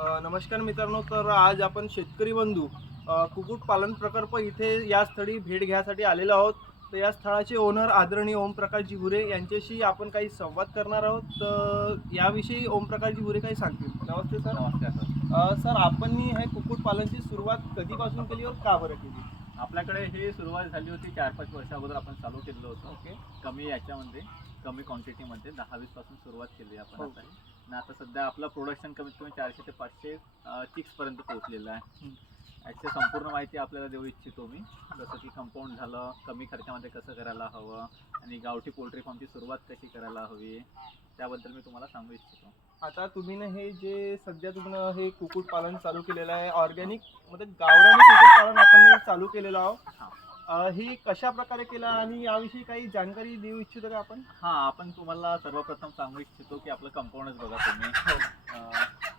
नमस्कार मित्रांनो. तर आज आपण शेतकरी बंधू कुक्कुटपालन प्रकल्प इथे या स्थळी भेट घ्यायसाठी आलेलो आहोत. तर या स्थळाचे ओनर आदरणीय ओमप्रकाशजी भुरे यांच्याशी आपण काही संवाद करणार आहोत. तर याविषयी ओमप्रकाशजी भुरे काही सांगतील. नमस्ते सर. नमस्कार सर. सर, आपण हे कुक्कुटपालनची सुरुवात कधीपासून केली और का बरं केली? आपल्याकडे ही सुरुवात झाली होती 4-5 वर्षा अगोदर आपण चालू केलेलं होतं. ओके. कमी याच्यामध्ये कमी क्वांटिटीमध्ये 10-20 पासून सुरुवात केली आपण हो. आता. आणि आता सध्या आपलं प्रोडक्शन कमीत कमी 400 ते 500 चिक्सपर्यंत पोहोचलेलं आहे. याची संपूर्ण माहिती आपल्याला देऊ इच्छितो मी. जसं की कंपाऊंड झालं, कमी खर्चामध्ये कसं करायला हवं आणि गावठी पोल्ट्री फार्मची सुरुवात कशी करायला हवी, त्याबद्दल मी तुम्हाला सांगू इच्छितो. आता तुम्ही हे जे सध्या तुम्ही हे कुक्कुटपालन चालू केलेलं आहे, ऑर्गॅनिक म्हणजे गावरानी कुक्कुटपालन आपण हे चालू केलेलं आहोत. हां. ही कशा प्रकारे केला आणि याविषयी काही जानकारी देऊ इच्छितो का आपण? हां, आपण तुम्हाला सर्वप्रथम सांगू इच्छितो की आपलं कंपाऊंडच बघा तुम्ही. हो.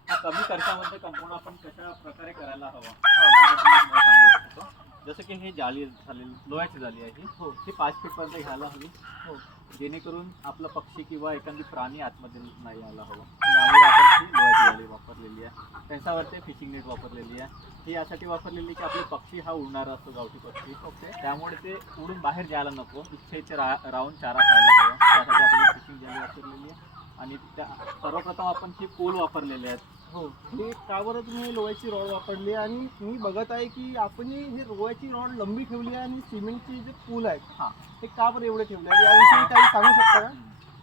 हा कमी खर्चामध्ये कंपाऊंड आपण कशा प्रकारे करायला हवं त्याबद्दल मी तुम्हाला सांगू इच्छितो. जसं की हे जाली झालेली लोह्याची जाली आहे हो. ही 5 फीटपर्यंत घ्यायला हवी, हो. जेणेकरून आपला पक्षी किंवा एखादी प्राणी आतमध्ये नाही यायला हवं. त्यामुळे आपण ही लोह्याची जाली वापरलेली आहे. त्यांच्यावरती फिशिंग नेट वापरलेली आहे. ही यासाठी वापरलेली की आपले पक्षी हा उडणारा असतो, गावठी पक्षी. ओके. त्यामुळे ते उडून बाहेर जायला नको, इथे राहून चारा खायला हवा. त्यासाठी आपण फिशिंग जाली वापरलेली आहे. आणि त्या सर्वप्रथम आपण ही पोल वापरलेले आहेत. हो. हे का बरं तुम्ही लोह्याची रॉड वापरली? आणि मी बघत आहे की आपण हे लोह्याची रॉड लंबी ठेवली आहे आणि सिमेंटचे जे पूल आहेत हां. हे का बरं एवढे ठेवले आहेत? याविषयी काही सांगू शकता का?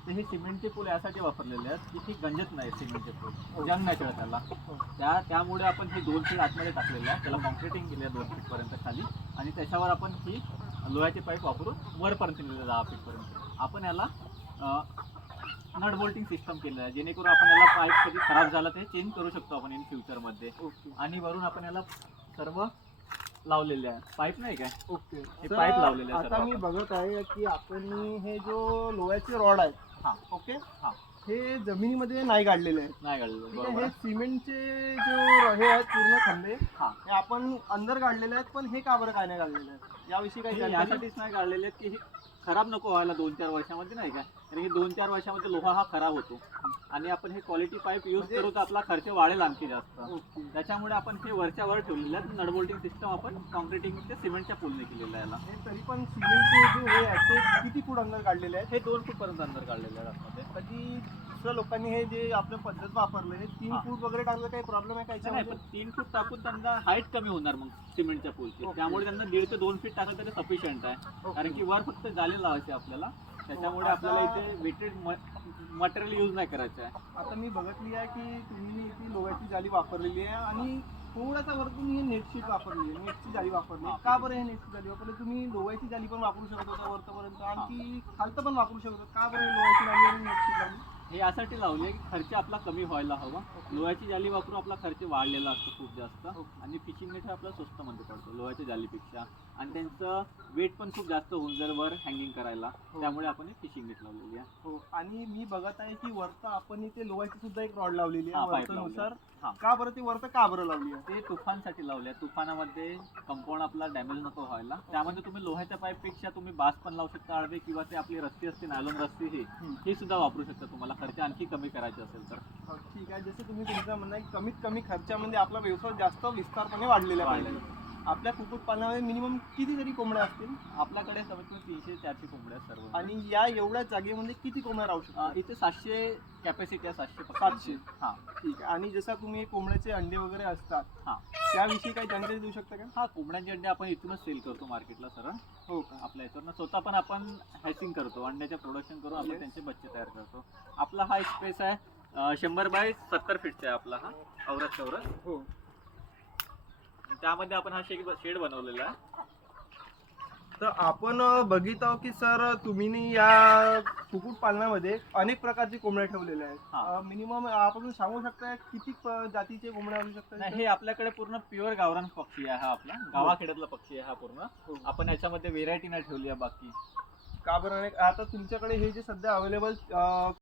तर हे सिमेंटचे पूल यासाठी वापरलेले आहेत की ती गंजत नाही. सिमेंटचे पूल जंग नाही चढत त्याला. हो. त्यामुळे आपण हे 2 फीट आतमध्ये टाकलेलं आहे. त्याला कॉन्क्रिटिंग केली आहे 2 फीटपर्यंत खाली, आणि त्याच्यावर आपण ही लोह्याचे पाईप वापरून वरपर्यंत नेलेलं 10 फीटपर्यंत. आपण याला नट बोल्टिंग सिस्टम केलं आहे, जेणेकरून आपण याला पाईप कधी खराब झाला ते चेंज करू शकतो आपण इन फ्युचरमध्ये. ओके. आणि वरून आपण याला सर्व लावलेले आहे पाईप, नाही काय, ओके. हे तर पाईप लावलेले आहे आता सर्व मी आपण. बघत आहे की आपण हे जो लोह्याचे रॉड आहेत, हां. ओके, हां. हे जमिनीमध्ये नाही गाडलेले आहेत. नाही काढलेलं, ठीक आहे. बरोबर हे आहे. सिमेंटचे जो हे आहेत पूर्ण खंबे, हां. हे आपण अंदर काढलेले आहेत. पण हे का बरं काय नाही काढलेले आहेत? याविषयी काही हे जानकारी? यासाठीच नाही काढलेले आहेत की हे खराब नको व्हायला 2-4 वर्षामध्ये, नाही का. कारण की 2-4 वर्षामध्ये लोहा हा खराब होतो आणि आपण हे क्वालिटी पाईप यूज म्हणजे- करू तर आपला खर्च वाढेल आणखी जास्त. ओके. त्याच्यामुळे आपण हे वरच्या वर ठेवलेले आहेत. नट बोल्टिंग सिस्टम आपण कॉन्क्रिटिंगच्या सिमेंटच्या पूलने केलेलं आहे याला. हे तरी पण सिमेंटचे जे हे आहेत ते किती फूट अंदर काढलेले आहेत? हे 2 फूटपर्यंत अंदर काढलेलं आहे आतमध्ये. कधी दुसऱ्या लोकांनी हे जे आपल्या पद्धत वापरले हे 3 हां. फूट वगैरे टाकलं, काही प्रॉब्लेम आहे का नाही, याच्यामध्ये? पण 3 फूट टाकून त्यांना हाईट कमी होणार मग सिमेंटच्या पूलची. ओके. त्यामुळे त्यांना 1.5 ते 2 फीट टाकलं तरी सफिशियंट आहे. ओके. कारण की वर फक्त जाली लावायची आपल्याला. त्याच्यामुळे आता- आपल्याला इथे वेटेड मटेरियल यूज नाही करायचं आहे. आता मी बघितली आहे की तुम्ही इथे लोह्याची जाली वापरलेली आहे आणि थोडासा वर तुम्ही हे नेटशीट वापरली आहे, नेटची जाली वापरली आहे. हां. का बरं हे नेटची जाली वापरली? तुम्ही लोह्याची जाली पण वापरू शकत होता वरपर्यंत, आणखी खालतं पण वापरू शकत होता. का बरं हे लोह्याची जाली आणि नेटची जाली? हे यासाठी लावली आहे की खर्च आपला कमी व्हायला हवा. लोह्याची जाली वापरून आपला खर्च वाढलेला असतो खूप जास्त, ओके. आणि फिशिंग नेट आपला स्वस्तमध्ये पडतो लोह्याच्या जालीपेक्षा. आणि त्यांचं वेट पण खूप जास्त होऊन जाईल वर हँगिंग करायला. हो. त्यामुळे आपण ही फिशिंग नेट लावलेली आहे. हो. आणि मी बघत आहे की वरतं आपण इथे लोह्याची सुद्धा एक रॉड लावलेली हां, आहे पाईप वरतनुसार. हां. का बरं ती वरतं का बरं लावली आहे? ते तुफानसाठी लावले आहे. तुफानामध्ये कंपाऊंड आपला डॅमेज नको व्हायला. त्यामध्ये तुम्ही लोह्याच्या पाईपपेक्षा तुम्ही बास पण लावू शकता आडवे, किंवा ते आपली रस्सी असते नायलॉन रस्सी, ही सुद्धा वापरू शकता तुम्हाला खर्च आणखी कमी करायचा असेल तर. ठीक आहे. जसं तुम्ही तुमचं म्हणणं आहे की कमीत कमी खर्चामध्ये आपला व्यवसाय जास्त विस्तारपणे वाढलेला पाहिजे. आपल्या कुक्कुटपालनामध्ये मिनिमम कितीतरी कोंबड्या असतील? आपल्याकडे कमीत कमी 300-400 कोंबड्या आहेत सर्व. आणि या एवढ्या जागेमध्ये किती कोंबड्या राहू शकतात? इथे 700 कॅपॅसिटी आहे, 700 700. हां. ठीक आहे. आणि जसं तुम्ही कोंबड्याचे अंडे वगैरे असतात, हां. त्याविषयी काही जानकारी देऊ शकता का? हां, कोंबड्यांचे अंडे आपण इथूनच सेल करतो मार्केटला सरळ. हो का? आपल्या याच्यावरनं स्वतः पण आपण हॅचिंग करतो, अंड्याच्या प्रोडक्शन करून आपण Yes. त्यांचे बच्चे तयार करतो. आपला हा स्पेस आहे 100 बाय 70 फीटचा आहे आपला हा चौरस. हो. त्यामध्ये आपण हा शेड बनवलेला आहे. तर आपण बघित आहोत की सर तुम्ही या कुक्कुटपालनामध्ये अनेक प्रकारचे कोंबड्या ठेवलेल्या हां. आहेत. मिनिमम आपण सांगू शकता किती जातीचे कोंबड्या असू शकतात? नाही, हे आपल्याकडे पूर्ण प्युअर गावरान पक्षी आहे हा आपला. गावाखेड्यातला पक्षी आहे हा पूर्ण. हो. आपण याच्यामध्ये व्हेरायटी नाही ठेवली आहे बाकी. का बरं नाही? आता तुमच्याकडे हे जे सध्या अवेलेबल